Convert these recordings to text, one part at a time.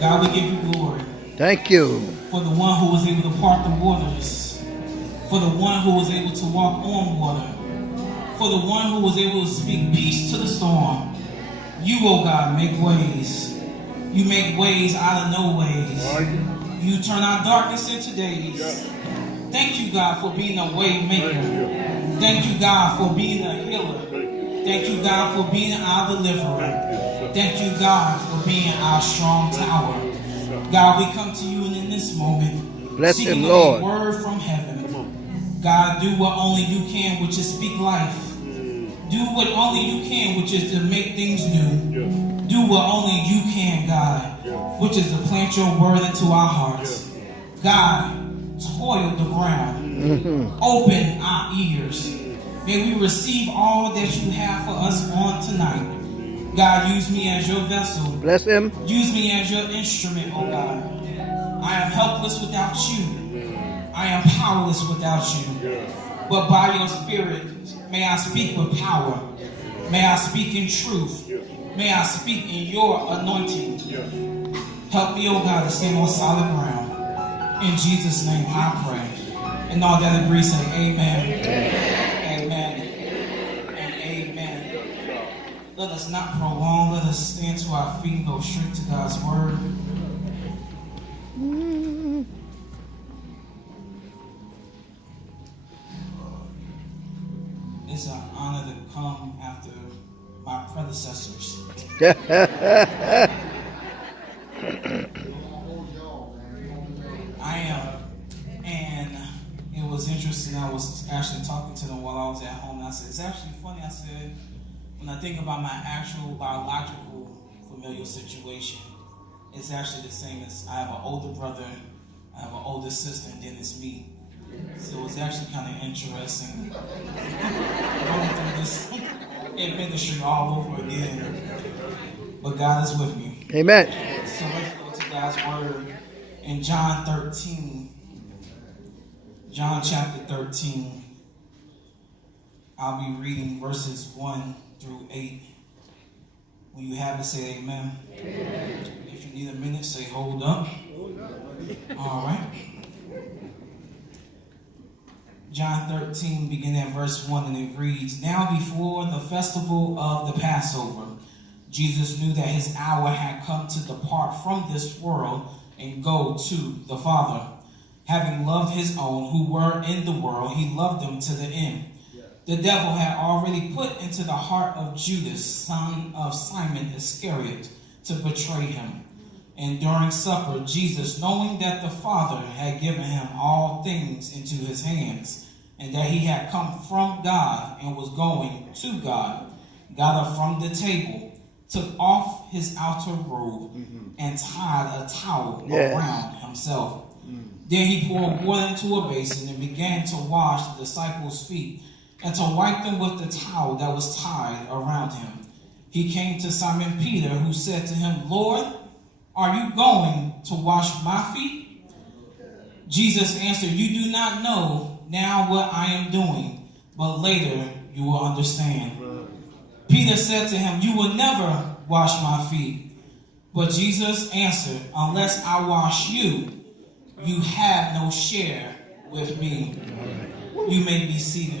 God, we give you glory. Thank you. For the one who was able to part the waters. For the one who was able to walk on water. For the one who was able to speak peace to the storm. You, oh God, make ways. You make ways out of no ways. You turn our darkness into days. Thank you, God, for being a way maker. Thank you, God, for being a healer. Thank you, God, for being our deliverer. Thank you, God, for being our strong tower. God, we come to you in this moment. Bless seeking him, Lord. a word from heaven. God, do what only you can, which is speak life. Do what only you can, which is to make things new. Do what only you can, God, which is to plant your word into our hearts. God, toil the ground. Open our ears. May we receive all that you have for us on tonight. God, use me as your vessel. Bless him. Use me as your instrument, oh God. I am helpless without you. I am powerless without you. But by your spirit, may I speak with power. May I speak in truth. May I speak in your anointing. Help me, oh God, to stand on solid ground. In Jesus' name I pray. And all that agree say amen. Amen. And amen. Let us not prolong. Let us stand to our feet and go straight to God's word. It's an honor to come after my predecessors. I am. And it was interesting. I was actually talking to them while I was at home. And I said, it's actually funny. I said, when I think about my actual biological familial situation, it's actually the same as I have an older brother, I have an older sister, and then it's me. So it's actually kind of interesting going through this in ministry all over again. But God is with me. Amen. So let's go to God's word in John 13. John chapter 13. I'll be reading verses 1 through 8. When you have it, say amen. Amen. If you need a minute, say hold up. All right. John 13, beginning at verse 1, and it reads, Now before the festival of the Passover, Jesus knew that his hour had come to depart from this world and go to the Father. Having loved his own who were in the world, he loved them to the end. The devil had already put into the heart of Judas, son of Simon Iscariot, to betray him. And during supper, Jesus, knowing that the Father had given him all things into his hands, and that he had come from God and was going to God, got up from the table, took off his outer robe, and tied a towel around himself. Then he poured water into a basin and began to wash the disciples' feet and to wipe them with the towel that was tied around him. He came to Simon Peter, who said to him, Lord, are you going to wash my feet? Jesus answered, You do not know now what I am doing, but later you will understand. Peter said to him, You will never wash my feet. But Jesus answered, Unless I wash you, you have no share with me. You may be seated.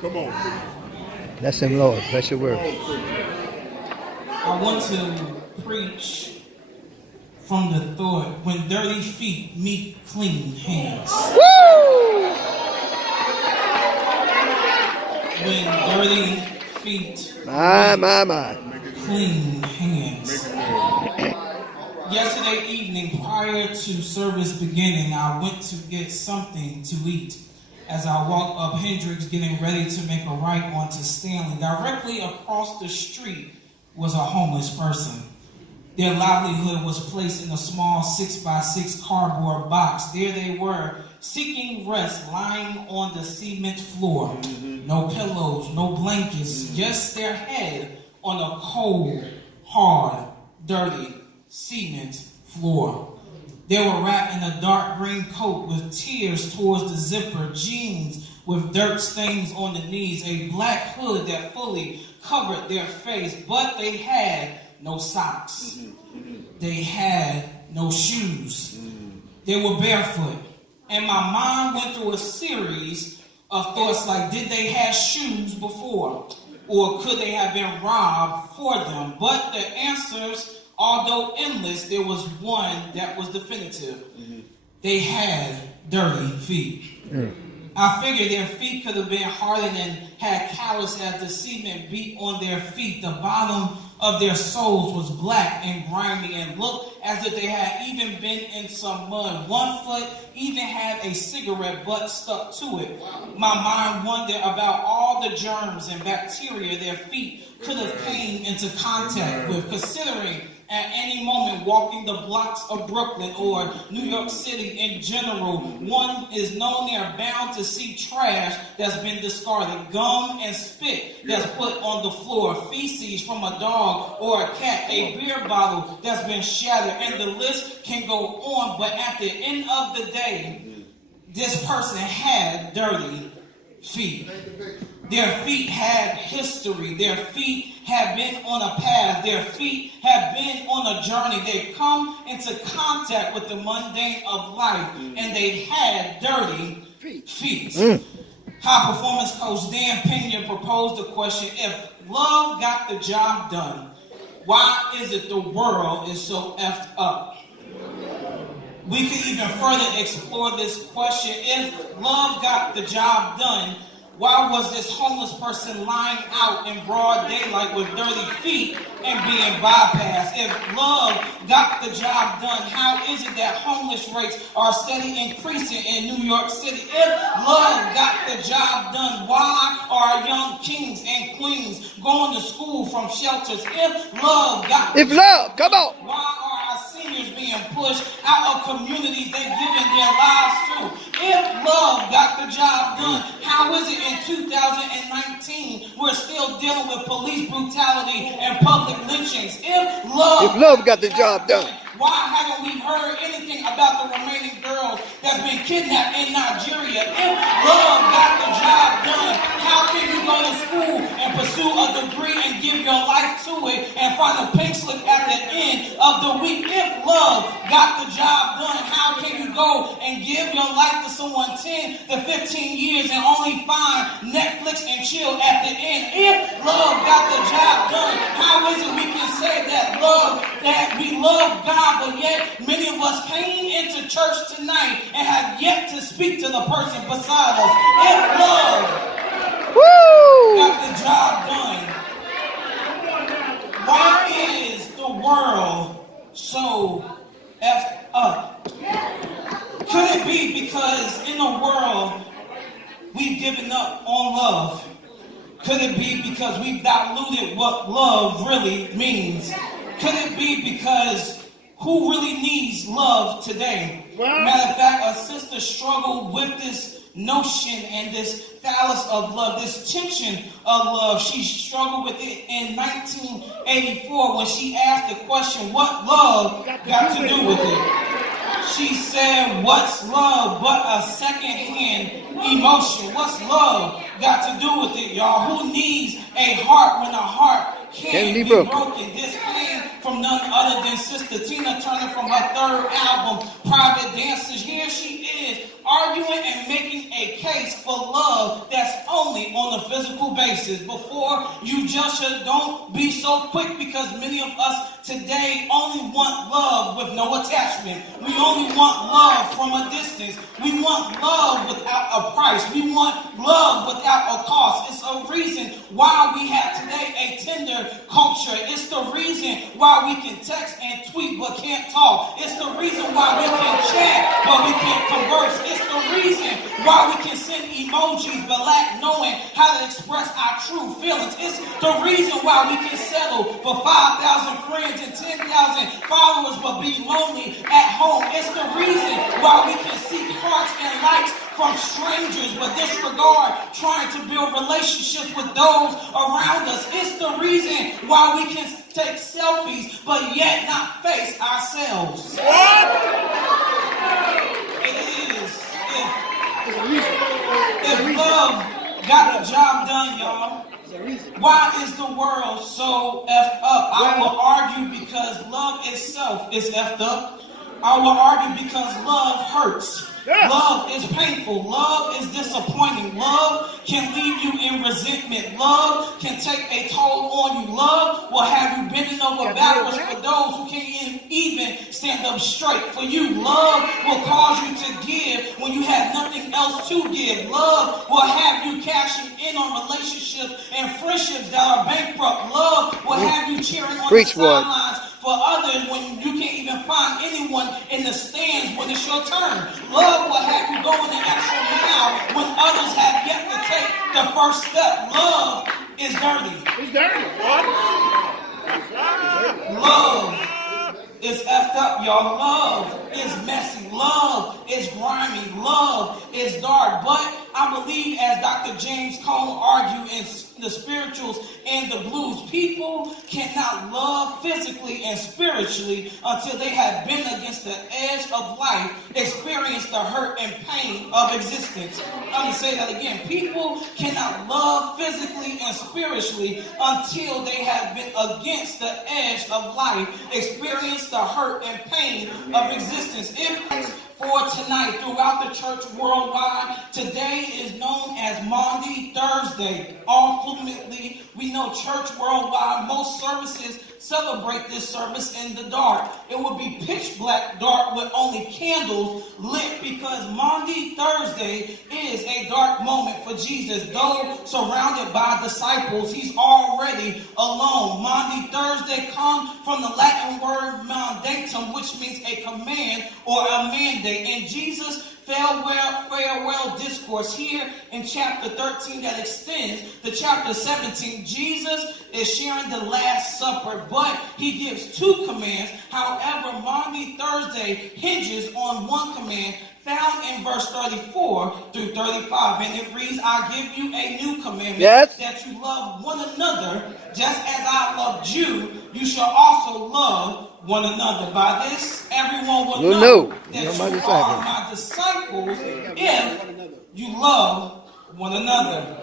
Come on. Bless him, Lord. Bless your word. I want to preach from the thought, when dirty feet meet clean hands. Woo! When dirty feet My. clean hands. Yesterday evening, prior to service beginning, I went to get something to eat. As I walked up Hendricks, getting ready to make a right onto Stanley, directly across the street was a homeless person. Their livelihood was placed in a small 6x6 cardboard box. There they were, seeking rest, lying on the cement floor. No pillows, no blankets, just their head on a cold, hard, dirty cement floor. They were wrapped in a dark green coat with tears towards the zipper, jeans with dirt stains on the knees, a black hood that fully covered their face, but they had no socks. They had no shoes. They were barefoot. And my mind went through a series of thoughts like, did they have shoes before? Or could they have been robbed for them? But the answers, although endless, there was one that was definitive. They had dirty feet. I figured their feet could have been hardened and had callous as the cement beat on their feet. The bottom of their soles was black and grimy and looked as if they had even been in some mud. One foot even had a cigarette butt stuck to it. My mind wondered about all the germs and bacteria their feet could have came into contact with, considering at any moment walking the blocks of Brooklyn or New York City in general, one is known they are bound to see trash that's been discarded, gum and spit that's put on the floor, feces from a dog or a cat, a beer bottle that's been shattered, and the list can go on. But at the end of the day, this person had dirty feet. Their feet had history. Their feet have been on a path. Their feet have been on a journey. They've come into contact with the mundane of life, and they had dirty feet. High performance coach Dan Pena proposed the question, if love got the job done, why is it the world is so effed up? We could even further explore this question. If love got the job done, why was this homeless person lying out in broad daylight with dirty feet and being bypassed? If love got the job done, how is it that homeless rates are steady increasing in New York City? If love got the job done, why are young kings and queens going to school from shelters? If love got the job come on. why are our seniors being pushed out of communities they've given their lives to? If love got the job done, how is it in 2019 we're still dealing with police brutality and public lynchings? If love got the job done, why haven't we heard anything about the remaining girls that's been kidnapped in Nigeria? If love got the job done, how can you go to school and pursue a degree and give your life to it and find a pink slip at the end of the week? If love got the job done, how can you go and give your life to someone 10 to 15 years and only find Netflix and chill at the end? If love got the job done, how is it we can say that we love God, but yet many of us came into church tonight and have yet to speak to the person beside us? If love got the job done, why is the world so effed up? Could it be because in the world we've given up on love? Could it be because we've diluted what love really means? Could it be because who really needs love today? Matter of fact, a sister struggled with this notion and this phallus of love, this tension of love. She struggled with it in 1984 when she asked the question, what love got to do with it? She said, what's love but a second-hand emotion? What's love got to do with it, y'all? Who needs a heart when a heart can't be broken? This came from none other than Sister Tina Turner from her third album, Private Dancers. Here she is, arguing and making a case for love that's only on a physical basis. Before you judge her, don't be so quick, because many of us today only want love with no attachment. We only want love from a distance. We want love without a price. We want love without a cost. It's a reason why we have today a Tinder culture. It's the reason why we can text and tweet but can't talk. It's the reason why we can chat but we can't converse. It's the reason why we can send emojis but lack knowing how to express our true feelings. It's the reason why we can settle for 5,000 friends and 10,000 followers but be lonely at home. It's the reason why we can seek hearts and likes from strangers but disregard trying to build relationships with those around us. It's the reason why we can take selfies but yet not face ourselves. It is. If love got the job done, y'all, Why is the world so effed up? I will argue because love itself is effed up. I will argue because love hurts. Love is painful. Love is disappointing. Love can leave you in resentment. Love can take a toll on you. Love will have you bending over backwards for those who can't even stand up straight for you. Love will cause you to give when you have nothing else to give. Love will have you cashing in on relationships and friendships that are bankrupt. Love will have you cheering on the sidelines for others when you can't even find anyone in the stands when it's your turn. Love will have you going the extra mile when others have yet to take the first step. Love is dirty. It's dirty. What? Love is effed up, y'all. Love is messy. Love is grimy. Love is dark. But I believe, as Dr. James Cone argued in the spirituals and the blues, people cannot love physically and spiritually until they have been against the edge of life, experienced the hurt and pain of existence. I'm going to say that again. People cannot love physically and spiritually until they have been against the edge of life, experienced the hurt and pain of existence. For tonight, throughout the church worldwide, today is known as Maundy Thursday. Ultimately, we know church worldwide, most services celebrate this service in the dark. It would be pitch black dark with only candles lit, because Maundy Thursday is a dark moment for Jesus. Though surrounded by disciples, he's already alone. Maundy Thursday comes from the Latin word mandatum, which means a command or a mandate. And Jesus' farewell discourse here in chapter 13 that extends to chapter 17. Jesus is sharing the Last Supper, but he gives two commands. However, Maundy Thursday hinges on one command found in verse 34 through 35. And it reads, I give you a new commandment, that you love one another just as I loved you. You shall also love one another. By this, everyone will know that you are my disciples if you love one another.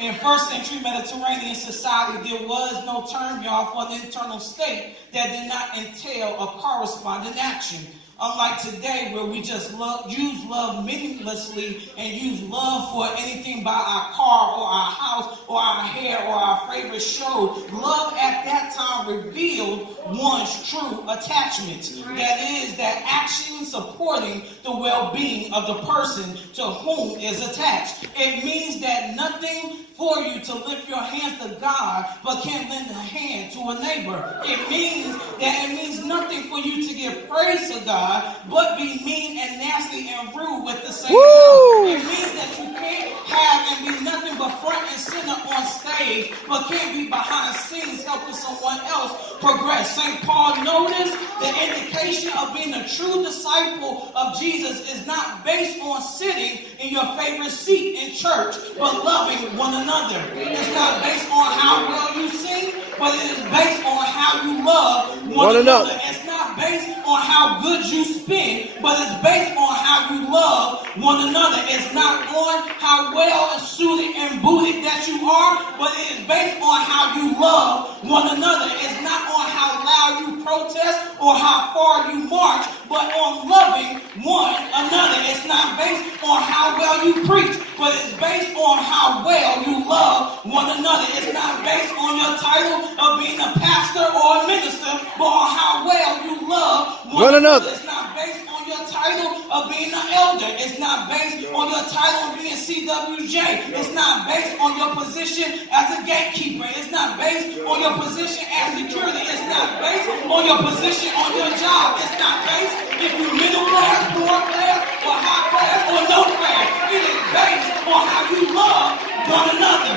In first century Mediterranean society, there was no term, y'all, for an internal state that did not entail a corresponding action. Unlike today, where we just use love meaninglessly and use love for anything by our car or our house or our hair or our favorite show, love at that time revealed one's true attachment. That is, that action supporting the well-being of the person to whom is attached. It means that nothing for you to lift your hands to God, but can't lend a hand to a neighbor. It means nothing for you to give praise to God, but be mean and nasty and rude with the same mouth. It means that you can't have and be nothing but front and center on stage, but can't be behind scenes helping someone else progress. St. Paul noticed the indication of being a true disciple of Jesus is not based on sitting in your favorite seat in church, but loving one another. It's not based on how well you sing, but it is based on how you love one another. It's not based on how good you spin, but it's based on how you love one another. It's not on how well suited and booted that you are, but it is based on how you love one another. It's not on how loud you protest or how far you march, but on loving one another. It's not based on how well you preach, but it's based on how well you love one another. It's not based on your title of being a pastor or a minister, but on how well you love one another. It's not based on your title of being an elder. It's not based on your title of being CWJ. It's not based on your position as a gatekeeper. It's not based on your position as security. It's not based on your position on your job. It's not based if you're middle class, poor class, or high class, or no class. It is based on how you love one another.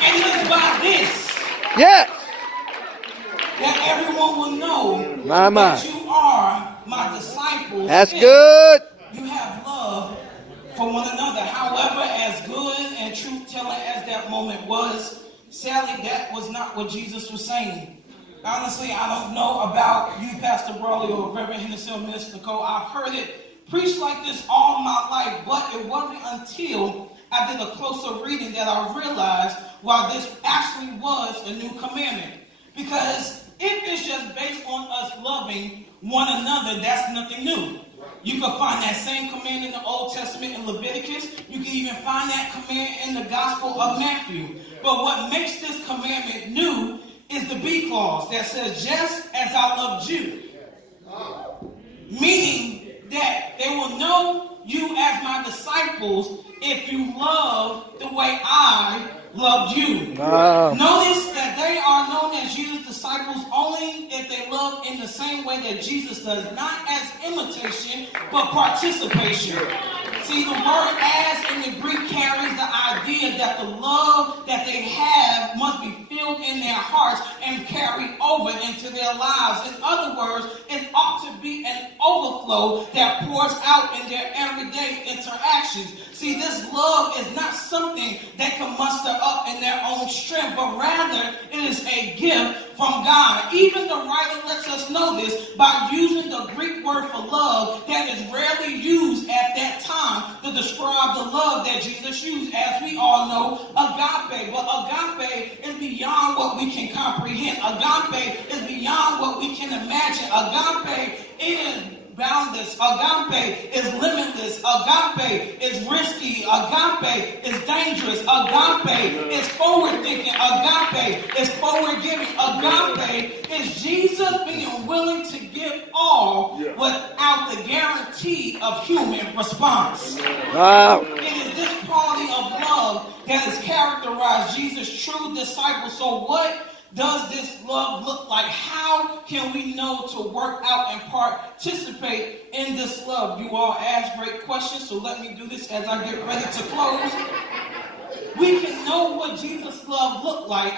And it is by this that everyone will know that you are my disciples. That's good. You have love for one another. However, as good and truth-telling as that moment was, sadly, that was not what Jesus was saying. Honestly, I don't know about you, Pastor Brawley, or Reverend Henderson, or Minister Nicole. I've heard it preached like this all my life, but it wasn't until I did a closer reading that I realized while this actually was a new commandment. Because if it's just based on us loving one another, that's nothing new. You can find that same command in the Old Testament in Leviticus. You can even find that command in the Gospel of Matthew. But what makes this commandment new is the B clause that says, just as I loved you. Meaning that they will know you as my disciples if you love the way I loved you. Wow. Notice that they are known as Jesus' disciples only if they love in the same way that Jesus does, not as imitation, but participation. See, the word as in the Greek carries the idea that the love that they have must be filled in their hearts and carried over into their lives. In other words, it ought to be an overflow that pours out in their everyday interactions. See, this love is not something that can muster up in their own strength, but rather it is a gift from God. Even the writer lets us know this by using the Greek word for love that is rarely used at that time to describe the love that Jesus used. As we all know, agape. But agape is beyond what we can comprehend. Agape is beyond what we can imagine. Agape is boundless. Agape is limitless. Agape is risky. Agape is dangerous. Agape is forward-thinking. Agape is forward-giving. Agape is Jesus being willing to give all without the guarantee of human response. Wow. It is this quality of love that has characterized Jesus' true disciples. So what does this love look like? How can we know to work out and participate in this love? You all ask great questions, so let me do this as I get ready to close. We can know what Jesus' love looked like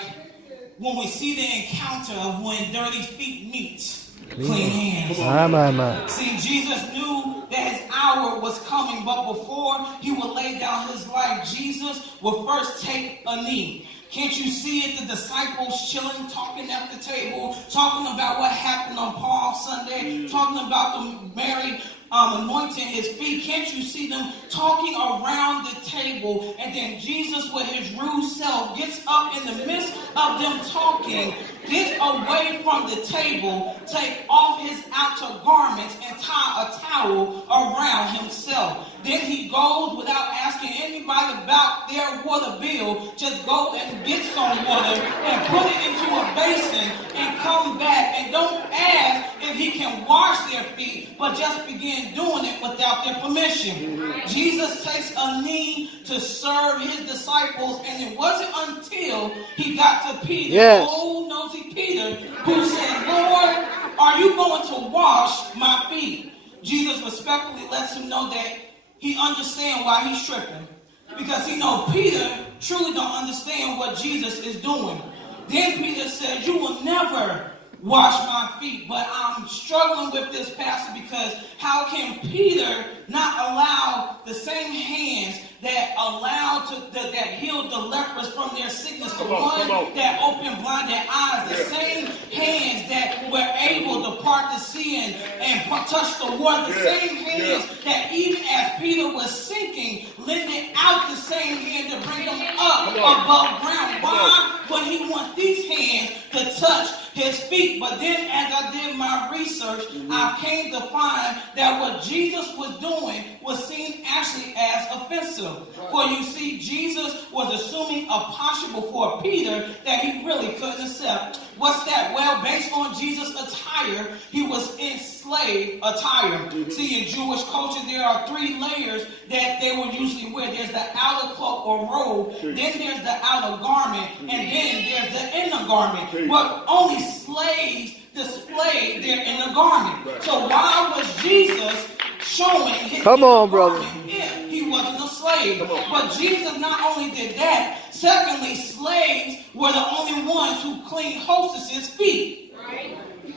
when we see the encounter of when dirty feet meet clean hands. My. See, Jesus knew that his hour was coming, but before he would lay down his life, Jesus would first take a knee. Can't you see it? The disciples chilling, talking at the table, talking about what happened on Palm Sunday, talking about the Mary anointing his feet. Can't you see them talking around the table? And then Jesus, with his rude self, gets up in the midst of them talking, gets away from the table, take off his outer garments, and tie a towel around himself. Then he goes without asking anybody about their water bill, just go and get some water and put it into a basin and come back and don't ask if he can wash their feet, but just begin doing it without their permission. Jesus takes a knee to serve his disciples, and it wasn't until he got to Peter, old nosy Peter, who said, "Lord, are you going to wash my feet?" Jesus respectfully lets him know that he understands why he's tripping. Because he knows Peter truly don't understand what Jesus is doing. Then Peter said, "You will never wash my feet." But I'm struggling with this passage because how can Peter not allow the same hands that allowed that healed the lepers from their sickness, the one that opened blinded eyes, the same hands that were able to part the sea and touch the water, the same hands that even as Peter was sinking, lended out the same hand to bring him up above ground. Why would he want these hands to touch his feet? But then as I did my research, I came to find that what Jesus was doing was seen actually as offensive. For you see, Jesus was assuming a posture before Peter that he really couldn't accept. What's that? Well, based on Jesus' attire, he was in slave attire. See, in Jewish culture, there are 3 layers that they would usually wear. There's the outer cloak or robe, then there's the outer garment, and then there's the inner garment. But only slaves displayed their inner garment. So why was Jesus showing his inner garment if he wasn't a slave? But Jesus not only did that, secondly, slaves were the only ones who cleaned hostesses' feet.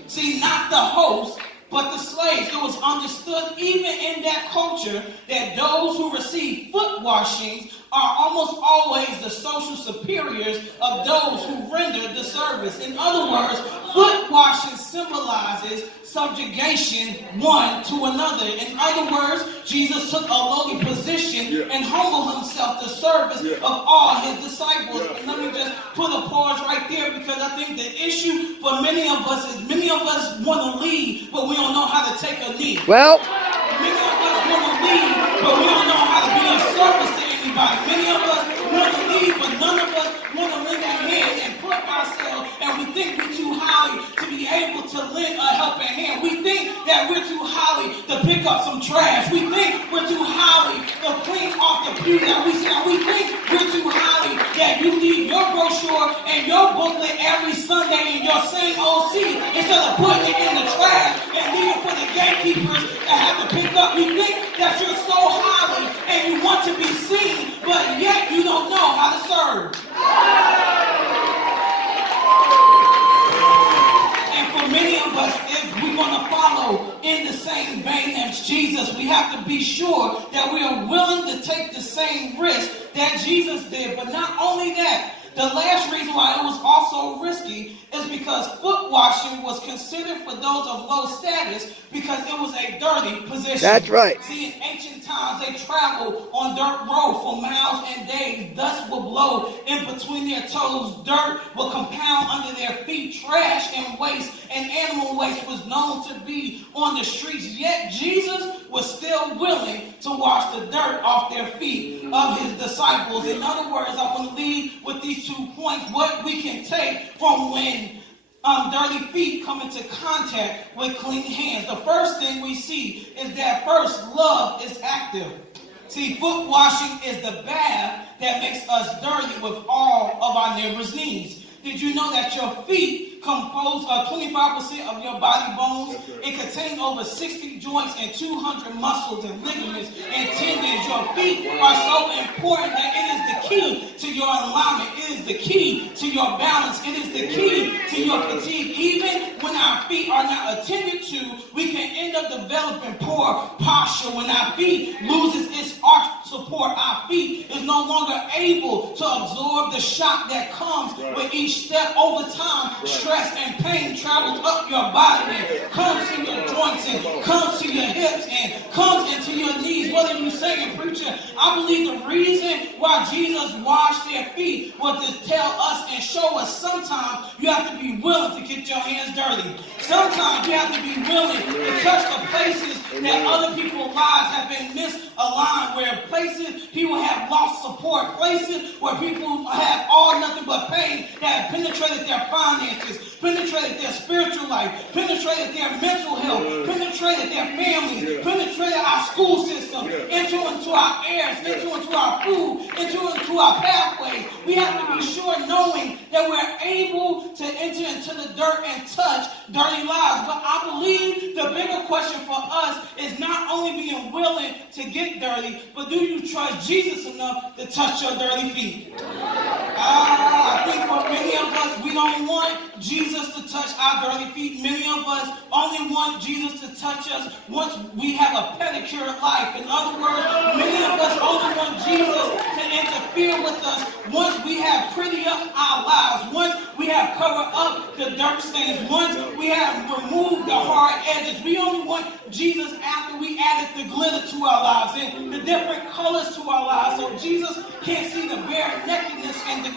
See, not the host, but the slaves. It was understood even in that culture that those who receive foot washings are almost always the social superiors of those who render the service. In other words, foot washing symbolizes symbolizes subjugation one to another. In other words, Jesus took a lowly position and humbled himself to service of all his disciples. And let me just put a pause right there, because I think the issue for many of us is many of us want to lead, but we don't know how to take a knee. Well, Many of us want to lead, but we don't know how to be of service to anybody. Many of us want to lead, but none of us want to lend a hand and put ourselves, and we think we're too highly to be able to lend a helping hand. We think that we're too highly to pick up some trash. We think we're too highly to clean off the pew that we sit on. We think we're too highly that you leave your brochure and your booklet every Sunday in your same old seat instead of putting it in the trash and leaving for the gatekeepers that have to pick up. We think that you're so highly and you want to be seen, but yet you don't know how to serve. And for many of us, if we're going to follow in the same vein as Jesus, we have to be sure that we are willing to take the same risk that Jesus did. But not only that, the last reason why it was also risky is because foot washing was considered for those of low status because it was a dirty position. that's right. See, in ancient times, they traveled on dirt road for miles and days. Dust would blow in between their toes. Dirt would compound under their feet. Trash and waste and animal waste was known to be on the streets. Yet Jesus was still willing to wash the dirt off their feet of his disciples. In other words, I want to lead with these 2 points, what we can take from when dirty feet come into contact with clean hands. The first thing we see is that first, love is active. See, foot washing is the bath that makes us dirty with all of our neighbor's needs. Did you know that your feet compose 25% of your body bones? It contains over 60 joints and 200 muscles and ligaments and tendons. Your feet are so important that it is the key to your alignment. It is the key to your balance. It is the key to your fatigue. Even when our feet are not attended to, we can end up developing poor posture. When our feet loses its arch support, our feet is no longer able to absorb the shock that comes with each step. Over time, stress and pain travels up your body and comes to your joints and comes to your hips and comes into your knees. What are you saying, preacher? I believe the reason why Jesus washed their feet was to tell us and show us sometimes you have to be willing to get your hands dirty. Sometimes you have to be willing to touch the places that other people's lives have been misaligned, where places people have lost support, places where people have all nothing but pain that have penetrated their finances, penetrated their spiritual life, penetrated their mental health, penetrated their families, penetrated our school system, into our airs, into our food, into our pathways. We have to be sure knowing that we're able to enter into the dirt and touch dirty lives. But I believe the bigger question for us is not only being willing to get dirty, but do you trust Jesus enough to touch your dirty feet? I think for many of us, we don't want Jesus to touch our dirty feet. Many of us only want Jesus to touch us once we have a pedicure life. In other words, many of us only want Jesus to interfere with us once we have prettied up our lives, once we have covered up the dirt stains, once we have removed the hard edges. We only want Jesus after we added the glitter to our lives and the different colors to our lives, so Jesus can't see the bare nakedness and the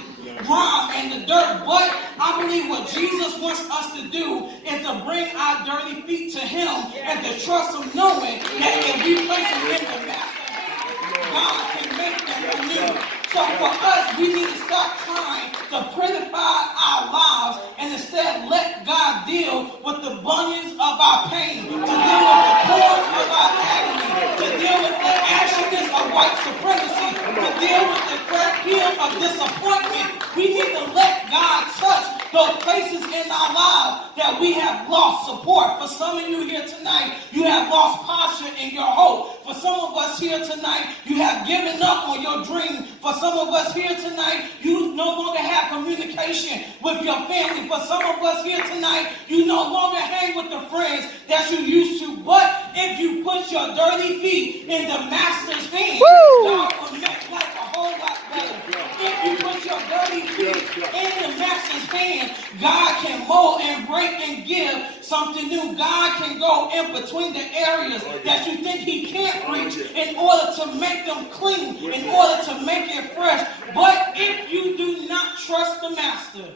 grime and the dirt. But I believe what Jesus wants us to do is to bring our dirty feet to him and to trust him, knowing that if we place them in the master's hand, God can make them anew. So for us, we need to stop trying to prettify our lives and instead let God deal with the bunions of our pain, to deal with the cause of our agony, to deal with the ashiness of white supremacy, to deal with the cracked heel of disappointment. We need to let God touch those places in our lives that we have lost support. For some of you here tonight, you have lost posture in your hope. For some of us here tonight, you have given up on your dream. For some of us here tonight, you no longer have communication with your family. For some of us here tonight, you no longer hang with the friends that you used to. But if you put your dirty feet in the master's hands, God will make life a whole lot better. If you put your dirty feet in the master's hands, God can mold and break and give something new. God can go in between the areas that you think he can't reach in order to make them clean, in order to make it fresh. But if you do not trust the master,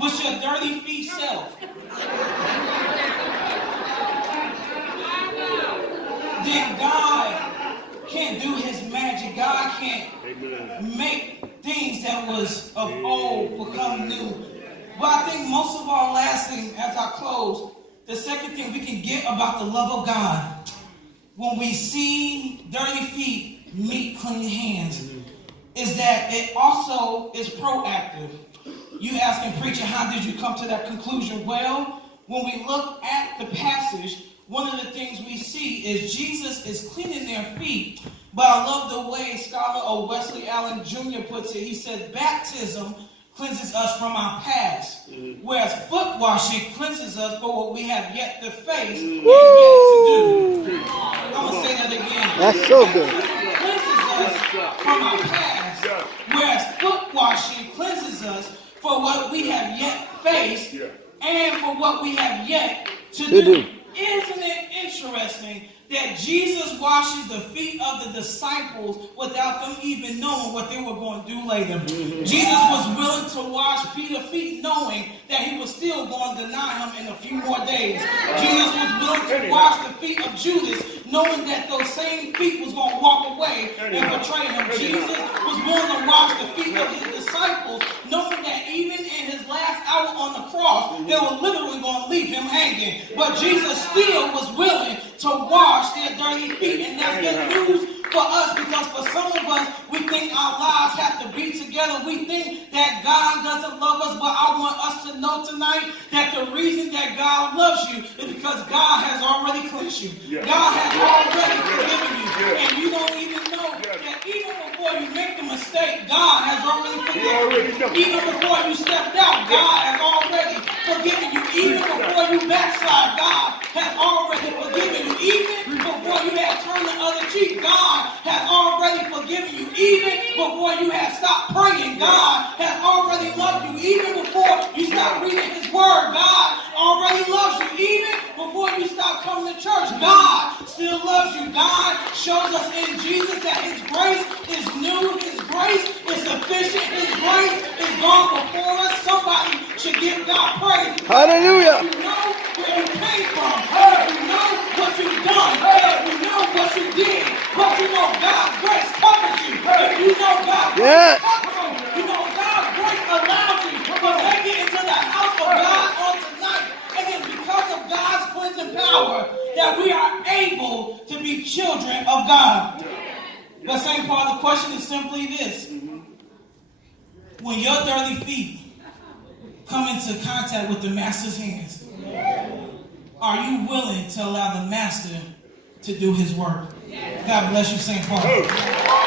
with your dirty feet self, then God can't do his magic. God can't make things that was of old become new. But I think most of our last thing, as I close, the second thing we can get about the love of God, when we see dirty feet meet clean hands, is that it also is proactive. You asking, preacher, how did you come to that conclusion? Well, when we look at the passage, one of the things we see is Jesus is cleaning their feet. But I love the way scholar Wesley Allen Jr. puts it. He says baptism cleanses us from our past, whereas foot washing cleanses us for what we have yet to face and yet to do. I'm going to say that again. That's so good. Baptism cleanses us from our past, whereas foot washing cleanses us for what we have yet faced and for what we have yet to do. Isn't it interesting that Jesus washes the feet of the disciples without them even knowing what they were going to do later? Jesus was willing to wash Peter's feet knowing that he was still going to deny him in a few more days. Jesus was willing to wash the feet of Judas knowing that those same feet was going to walk away and betray him. Jesus was willing to wash the feet of his disciples knowing that even in his last hour on the cross, they were literally going to leave him hanging. But Jesus still was willing to wash their dirty feet. And that's good news for us, because for some of us, we think our lives have to be together. We think that God doesn't love us, but I want us to know tonight that the reason that God loves you is because God has already cleansed you. God has already forgiven you. And you don't even know that even before you make the mistake, God has already forgiven you. Even before you stepped out, God has already forgiven you. Even before you backslide, God has already forgiven you. Even before you have turned the other cheek, God has already forgiven you. Even before you have stopped praying, God has already loved you. Even before you stop reading his word, God already loves you. Even before you stop coming to church, God still loves you. God shows us in Jesus that his grace is new, his grace is sufficient, his grace is gone before us. Somebody should give God praise. Hallelujah. You know where you came from. You know what you've done. You know what you did. But you know God's grace covered you. You know God's grace covered you. You know God's grace allowed you to make it into the house of God on tonight. And it's because of God's cleansing power that we are able to be children of God. The same part of the question is simply this. When your dirty feet come into contact with the master's hands, are you willing to allow the master to do his work? God bless you, St. Paul.